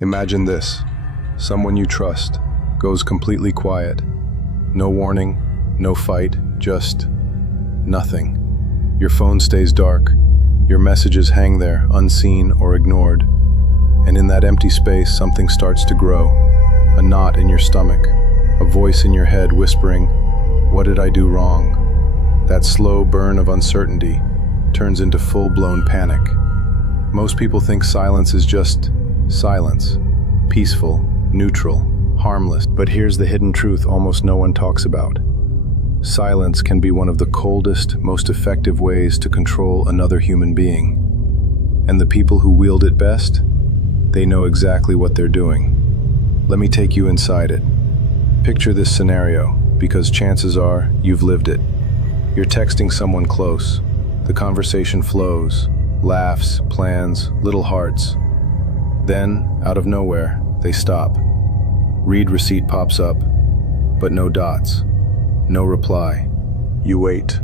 Imagine this. Someone you trust goes completely quiet. No warning, no fight, just nothing. Your phone stays dark. Your messages hang there, unseen or ignored. And in that empty space, something starts to grow. A knot in your stomach, a voice in your head whispering, "What did I do wrong?" That slow burn of uncertainty turns into full-blown panic. Most people think silence is just silence, peaceful, neutral, harmless. But here's the hidden truth almost no one talks about. Silence can be one of the coldest, most effective ways to control another human being. And the people who wield it best, they know exactly what they're doing. Let me take you inside it. Picture this scenario, because chances are you've lived it. You're texting someone close. The conversation flows, laughs, plans, little hearts. Then, out of nowhere, they stop. Read receipt pops up, but no dots, no reply. You wait.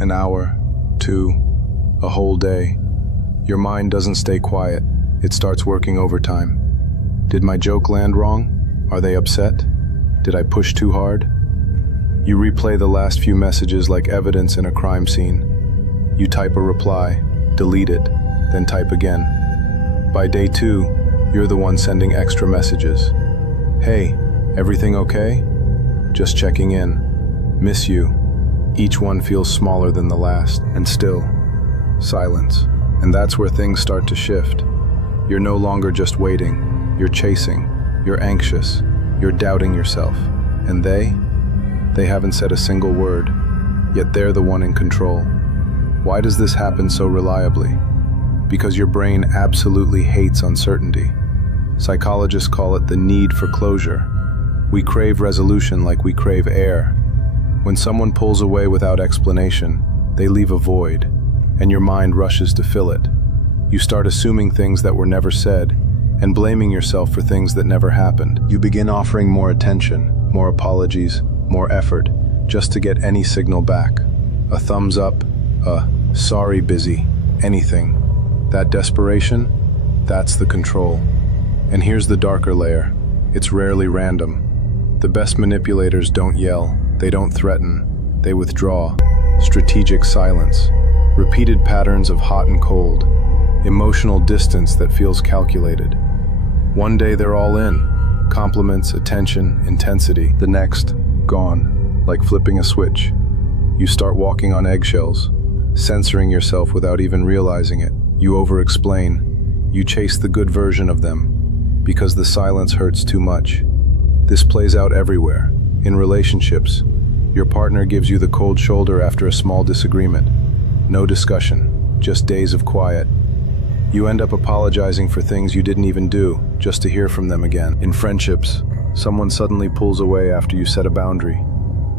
An hour, two, a whole day. Your mind doesn't stay quiet. It starts working overtime. Did my joke land wrong? Are they upset? Did I push too hard? You replay the last few messages like evidence in a crime scene. You type a reply, delete it, then type again. By day 2, you're the one sending extra messages. "Hey, everything okay? Just checking in. Miss you." Each one feels smaller than the last, and still, silence. And that's where things start to shift. You're no longer just waiting, you're chasing, you're anxious, you're doubting yourself. And they haven't said a single word, yet they're the one in control. Why does this happen so reliably? Because your brain absolutely hates uncertainty. Psychologists call it the need for closure. We crave resolution like we crave air. When someone pulls away without explanation, they leave a void, and your mind rushes to fill it. You start assuming things that were never said, and blaming yourself for things that never happened. You begin offering more attention, more apologies, more effort, just to get any signal back. A thumbs up, a "sorry, busy," anything. That desperation, that's the control. And here's the darker layer. It's rarely random. The best manipulators don't yell, they don't threaten, they withdraw. Strategic silence, repeated patterns of hot and cold, emotional distance that feels calculated. One day they're all in, compliments, attention, intensity. The next, gone, like flipping a switch. You start walking on eggshells, censoring yourself without even realizing it. You over-explain. You chase the good version of them, because the silence hurts too much. This plays out everywhere. In relationships, your partner gives you the cold shoulder after a small disagreement. No discussion, just days of quiet. You end up apologizing for things you didn't even do, just to hear from them again. In friendships, someone suddenly pulls away after you set a boundary.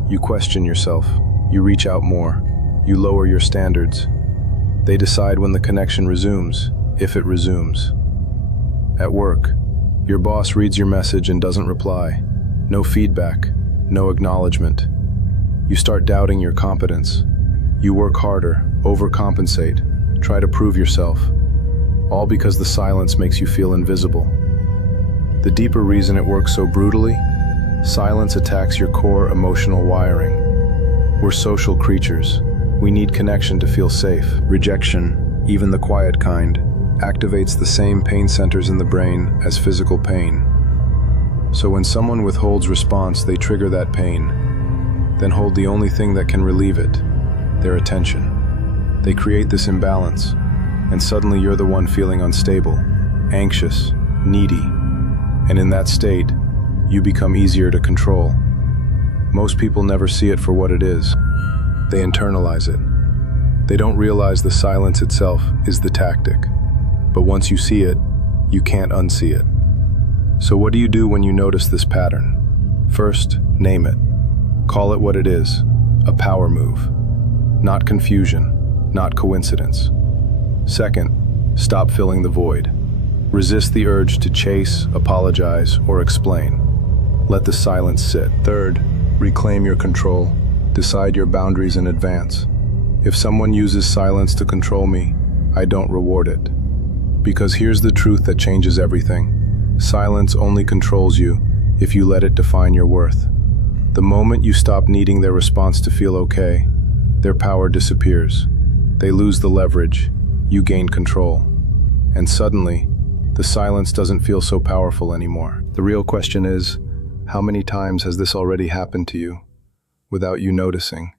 You question yourself. You reach out more. You lower your standards. They decide when the connection resumes, if it resumes. At work, your boss reads your message and doesn't reply. No feedback, no acknowledgement. You start doubting your competence. You work harder, overcompensate, try to prove yourself. All because the silence makes you feel invisible. The deeper reason it works so brutally, silence attacks your core emotional wiring. We're social creatures. We need connection to feel safe. Rejection, even the quiet kind, activates the same pain centers in the brain as physical pain. So when someone withholds response, they trigger that pain, then hold the only thing that can relieve it, their attention. They create this imbalance, and suddenly you're the one feeling unstable, anxious, needy. And in that state, you become easier to control. Most people never see it for what it is. They internalize it. They don't realize the silence itself is the tactic. But once you see it, you can't unsee it. So what do you do when you notice this pattern? First, name it. Call it what it is, a power move. Not confusion, not coincidence. Second, stop filling the void. Resist the urge to chase, apologize, or explain. Let the silence sit. Third, reclaim your control. Decide your boundaries in advance. If someone uses silence to control me, I don't reward it. Because here's the truth that changes everything. Silence only controls you if you let it define your worth. The moment you stop needing their response to feel okay, their power disappears. They lose the leverage, you gain control. And suddenly, the silence doesn't feel so powerful anymore. The real question is, how many times has this already happened to you without you noticing?